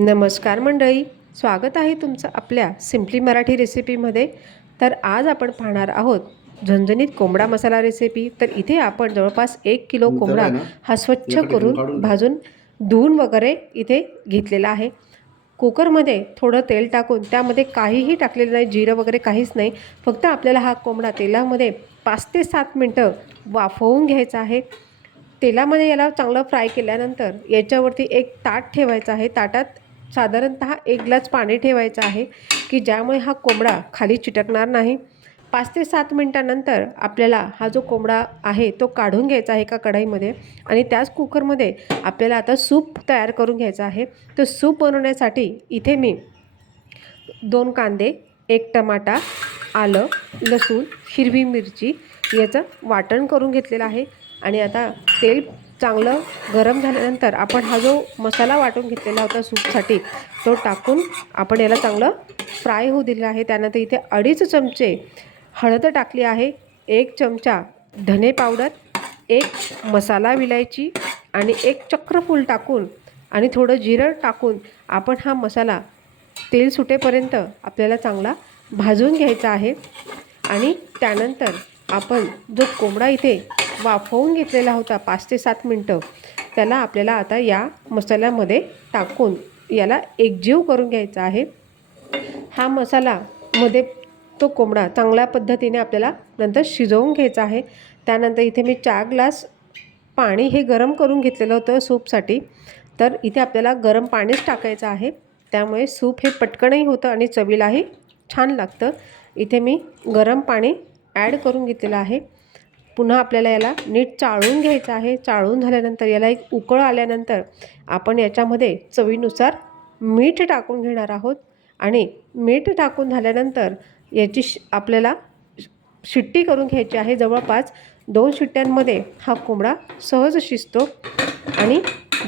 नमस्कार मंडळी स्वागत आहे तुमचं आपल्या सिम्पली मराठी रेसिपीमध्ये तर आज आपण पाहणार आहोत झणझणीत कोंबडा मसाला रेसिपी तर इथे आपण जवळपास एक किलो कोंबडा? हा स्वच्छ करून. भाजून धुवून वगैरे इथे घेतलेला आहे. कुकरमध्ये थोडं तेल टाकून त्यामध्ये काहीही टाकलेलं नाही जिरं वगैरे काहीच नाही. फक्त आपल्याला हा कोंबडा तेलामध्ये पाच ते सात मिनटं वाफवून घ्यायचा आहे. तेलामध्ये याला चांगलं फ्राय केल्यानंतर याच्यावरती एक ताट ठेवायचं आहे. ताटात साधारणत एक ग्लास पाणी ठेवायचं आहे की ज्यामुळे हा कोंबडा खाली चिटकणार नाही. पाच ते सात मिनटानंतर आपल्याला हा जो कोंबडा आहे तो काढून घ्यायचा आहे एका कढाईमध्ये आणि त्याच कुकरमध्ये आपल्याला आता सूप तयार करून घ्यायचा आहे. तर सूप बनवण्यासाठी इथे मी दोन कांदे एक टमाटा आलं लसूण हिरवी मिरची याचं वाटण करून घेतलेलं आहे. आणि आता तेल चांगलं गरम झाल्यानंतर आपण हा जो मसाला वाटून घेतलेला होता सूपसाठी तो टाकून आपण याला चांगलं फ्राय होऊ दिलेलं आहे. त्यानंतर इथे अडीच चमचे हळद टाकली आहे एक चमचा धने पावडर एक मसाला विलायची आणि एक चक्रफूल टाकून आणि थोडं जिरं टाकून आपण हा मसाला तेल सुटेपर्यंत आपल्याला चांगला भाजून घ्यायचा आहे. आणि त्यानंतर आपण जो कोंबडा इथे वाफवून घेतलेला होता पाच ते सात मिनटं. त्याला आपल्याला आता या मसाल्यामध्ये टाकून याला एकजीव करून घ्यायचा आहे. हा मसाला मध्ये तो कोंबडा चांगल्या पद्धतीने आपल्याला नंतर शिजवून घ्यायचा आहे. त्यानंतर इथे मी चार ग्लास पाणी हे गरम करून घेतलेलं होतं सूपसाठी. तर इथे आपल्याला गरम पाणीच टाकायचं आहे. त्यामुळे सूप हे पटकनही होतं आणि चवीलाही छान लागतं. इथे मी गरम पाणी ॲड करून घेतलेलं आहे. पुन्हा आपल्याला याला नीट चाळून घ्यायचं आहे. चाळून झाल्यानंतर याला एक उकळ आल्यानंतर आपण याच्यामध्ये चवीनुसार मीठ टाकून घेणार आहोत. आणि मीठ टाकून झाल्यानंतर याची श आपल्याला शिट्टी करून घ्यायची आहे. जवळपास दोन शिट्ट्यांमध्ये हा कोंबडा सहज शिजतो. आणि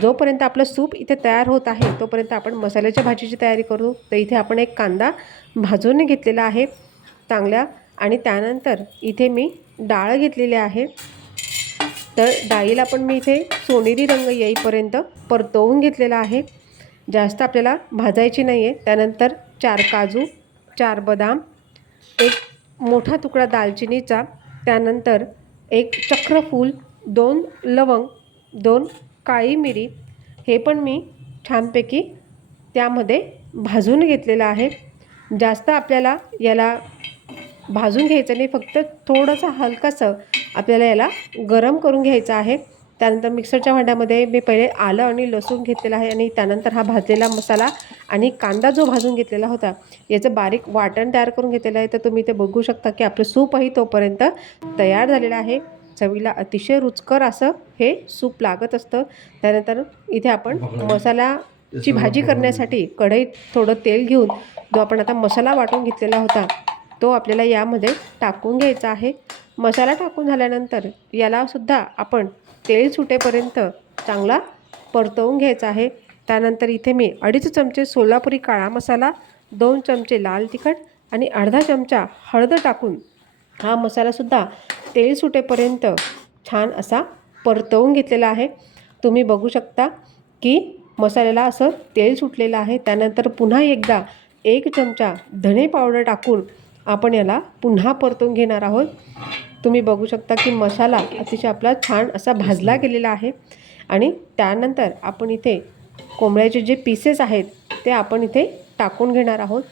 जोपर्यंत आपलं सूप इथे तयार होत आहे तोपर्यंत आपण मसाल्याच्या भाजीची तयारी करू. तर इथे आपण एक कांदा भाजून घेतलेला आहे. चांगल्या आणि त्यानंतर इथे मी डाळ घेतलेली आहे. तर डाळीला पण मी इथे सोनेरी रंग येईपर्यंत परतवून घेतलेला आहे. जास्त आपल्याला भाजायची नाही आहे त्यानंतर चार काजू चार बदाम एक मोठा तुकडा दालचिनीचा त्यानंतर एक चक्रफूल दोन लवंग दोन काळी मिरी हे पण मी छानपैकी त्यामध्ये भाजून घेतलेलं आहे. जास्त आपल्याला याला भाजून घ्यायचं नाही फक्त थोडंसं हलकंसं आपल्याला याला गरम करून घ्यायचं आहे. त्यानंतर मिक्सरच्या भांड्यामध्ये मी पहिले आलं आणि लसूण घेतलेलं आहे आणि त्यानंतर हा भाजलेला मसाला आणि कांदा जो भाजून घेतलेला होता याचं बारीक वाटण तयार करून घेतलेलं आहे. तर तुम्ही ते बघू शकता की आपलं सूपही तोपर्यंत तयार झालेलं आहे. चवीला अतिशय रुचकर असं हे सूप लागत असतं. त्यानंतर इथे आपण मसाल्याची भाजी करण्यासाठी कढईत थोडं तेल घेऊन जो आपण आता मसाला वाटून घेतलेला होता तो आपल्याला यामध्ये टाकून घ्यायचा आहे. मसाला टाकून झाल्यानंतर यालासुद्धा आपण तेल सुटेपर्यंत चांगला परतवून घ्यायचा आहे. त्यानंतर इथे मी अडीच चमचे सोलापुरी काळा मसाला दोन चमचे लाल तिखट आणि अर्धा चमचा हळद टाकून हा मसालासुद्धा तेल सुटेपर्यंत छान असा परतवून घेतलेला आहे. तुम्ही बघू शकता की मसाल्याला असं तेल सुटलेलं आहे. त्यानंतर पुन्हा एकदा एक चमचा धणे पावडर टाकून आपण याला पुन्हा परतून घेणार आहोत. तुम्ही बघू शकता की मसाला अतिशय आपला छान असा भाजला गेलेला आहे. आणि त्यानंतर आपण इथे कोंबड्याचे जे पीसेस आहेत ते आपण इथे टाकून घेणार आहोत.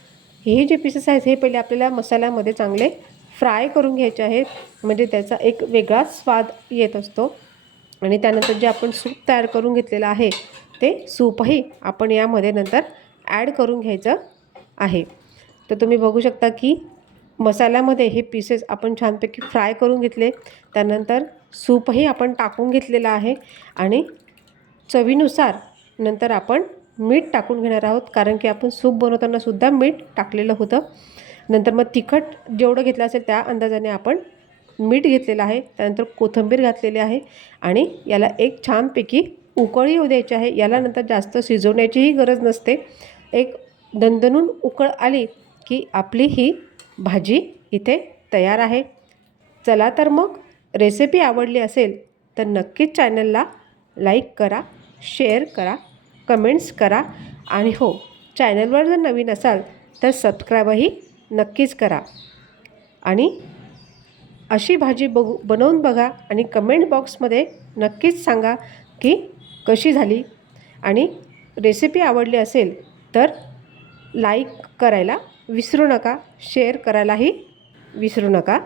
हे जे पीसेस आहेत हे पहिले आपल्याला मसाल्यामध्ये चांगले फ्राय करून घ्यायचे आहेत. म्हणजे त्याचा एक वेगळाच स्वाद येत असतो. आणि त्यानंतर जे आपण सूप तयार करून घेतलेलं आहे ते सूपही आपण यामध्ये नंतर ॲड करून घ्यायचं आहे. तर तुम्ही बघू शकता की मसाल्यामध्ये हे पीसेस आपण छानपैकी फ्राय करून घेतले. त्यानंतर सूपही आपण टाकून घेतलेलं आहे. आणि चवीनुसार नंतर आपण मीठ टाकून घेणार आहोत. कारण की आपण सूप बनवताना सुद्धा मीठ टाकलेलं होतं. नंतर मग तिखट जेवढं घेतलं असेल त्या अंदाजाने आपण मीठ घेतलेलं आहे. त्यानंतर कोथिंबीर घातलेली आहे. आणि याला एक छानपैकी उकळी येऊ द्यायची आहे. याला नंतर जास्त शिजवण्याचीही गरज नसते. एक दणदणून उकळ आली की आपली ही भाजी इथे तयार आहे. चला तर मग रेसिपी आवडली असेल तर नक्कीच चॅनलला लाईक करा शेअर करा कमेंट्स करा आणि हो चॅनलवर जर नवीन असाल तर सबस्क्राईबही नक्कीच करा. आणि अशी भाजी बघू बनवून बघा आणि कमेंट बॉक्समध्ये नक्कीच सांगा की कशी झाली. आणि रेसिपी आवडली असेल तर लाईक करायला विसरू नका. शेअर करायलाही विसरू नका.